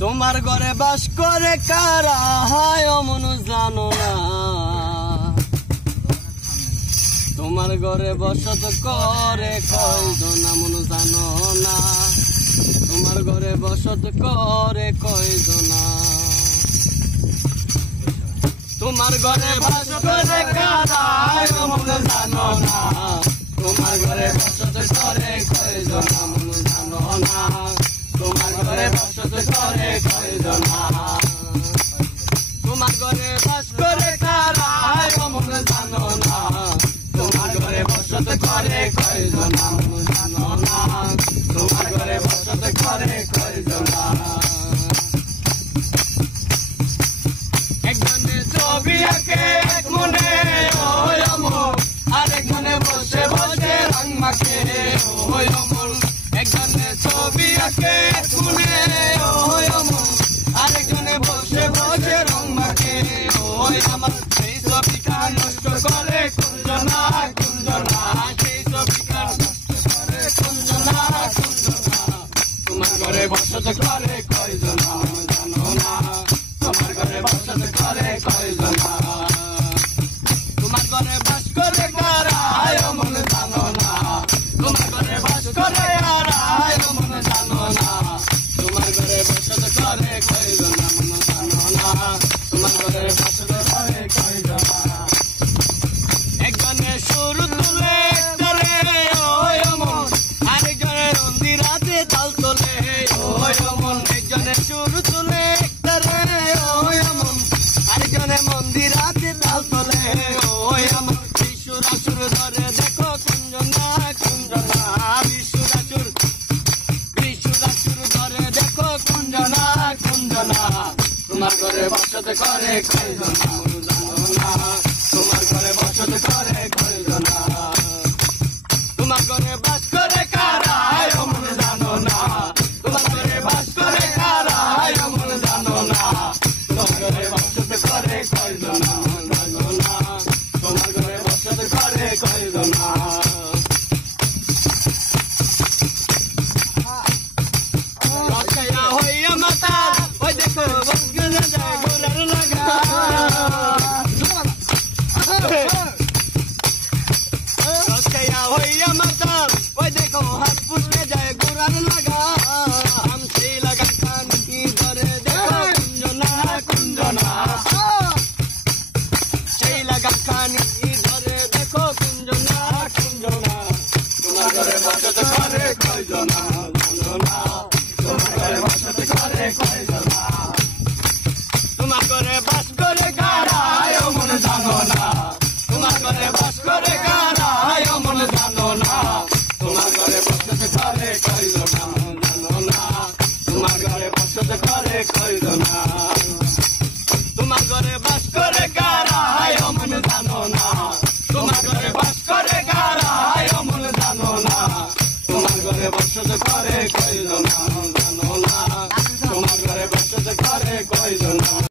তোমার ঘরে বাস করে কারা হায় অমন জানো না, তোমার ঘরে বসত করে কয়জন মন জানো না, তোমার ঘরে বসত করে কয়জন, তোমার ঘরে বাস করে কারা হায় অমন জানো না, তোমার ঘরে বসত করে কয়জন মন জানো না, তোমার ঘরে বসত করে কয়জন, তোমার ঘরে বাস করে কারা হায় অমন জানো না, তোমার ঘরে বসত করে কয়জন মন জানো না, তোমার ঘরে বসত করে কয়জন। একজনে ছবি আঁকে এক মনে ওই অমন, আরেকজনে বসে বসে রং মাখে ওই অমন, একজনে ছবি আঁকে এক মনে ওই অমন, আরেকজনে বসে বসে রং মাখে ওই আমার, সেই ছবিটা নষ্ট করে কুঞ্জনা কুঞ্জনা, সেই ছবিটা নষ্ট করে কুঞ্জনা কুঞ্জনা, তোমার ঘরে বসত করে কয়জন জানো না, তোমার ঘরে বসত করে কয়জন, তোমার ঘরে বাস করে কারা হায় অমন জানো না, তোমার ঘরে বাস করে কারা হায় অমন জানো না, তোমার ঘরে বসত করে কয়জন মন জানো না, তোমার ঘরে বসত করে কয়জন। একজনে সুর তুলে চলে ওই অমন, আরেকজনে রন্দি রাতে তাল তোলে ওই অমন, একজনে সুর তুলে চলে ওই অমন, আরেকজনে মন্দির রাতে তাল তোলে ওই অমন, বিশ্বরাসুর ধরে দেখো কুঞ্জনা কুঞ্জনা, বিশ্বরাসুর ধরে দেখো কুঞ্জনা কুঞ্জনা, তোমার ঘরে বসত করে কয়জন জানো না, তোমার ঘরে বসত করে কয়জন, তোমার ঘরে বাস করে কারা হায় অমন জানো না, তোমার ঘরে বাস করে কারা হায় অমন জানো না, তোমার ঘরে বসত করে কয়জন জানো না, তোমার ঘরে বসত করে কয়জন। হইয়া মাতা ওই দেখো গোলার লাগা, হইয়া মাতা ওই দেখো হাত পুষলে যায় গোলার লাগা, আমসি লাগা খান কি ধরে দেখো কুঞ্জনা কুঞ্জনা, সেই লাগা খান কি ধরে দেখো কুঞ্জনা কুঞ্জনা, তোমার ঘরে বসত করে কয়জন জানো না, তোমার ঘরে বসত করে কয়জন, তোমার ঘরে বাস করে কারা হায় অমন জানো না, তোমার ঘরে বাস করে কারা হায় অমন জানো না, তোমার ঘরে বসত করে কয়জন জানো না, তোমার ঘরে বসত করে কয়জন, তোমার ঘরে বাস করে কারা হায় অমন জানো না, তোমার ঘরে বাস করে কারা হায় অমন জানো না, তোমার ঘরে বসত